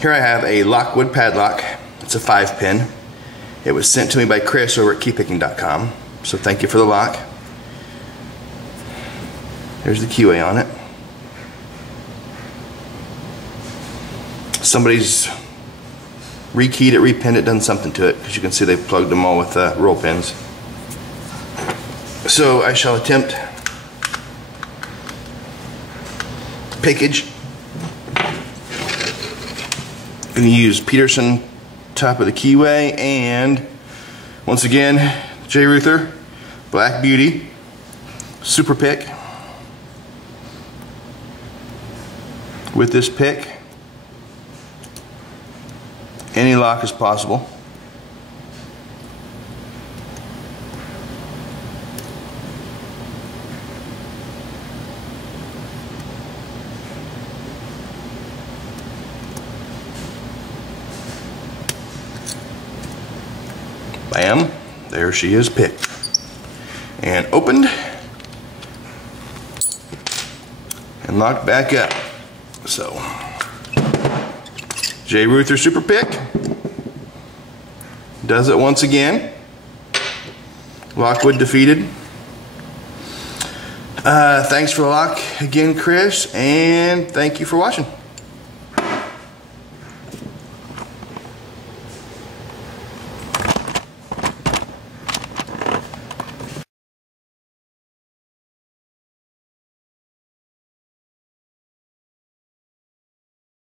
Here I have a Lockwood Padlock. It's a 5-pin. It was sent to me by Chris over at keypicking.com. So thank you for the lock. There's the keyway on it. Somebody's rekeyed it, repinned it, done something to it, because you can see they've plugged them all with roll pins. So I shall attempt pickage. I'm going to use Peterson top of the keyway, and once again J. Ruther Black Beauty Super Pick. With this pick, any lock is possible. Bam, there she is picked and opened and locked back up. So J. Ruther Super Pick does it once again. Lockwood defeated. Thanks for the lock again, Chris, and thank you for watching.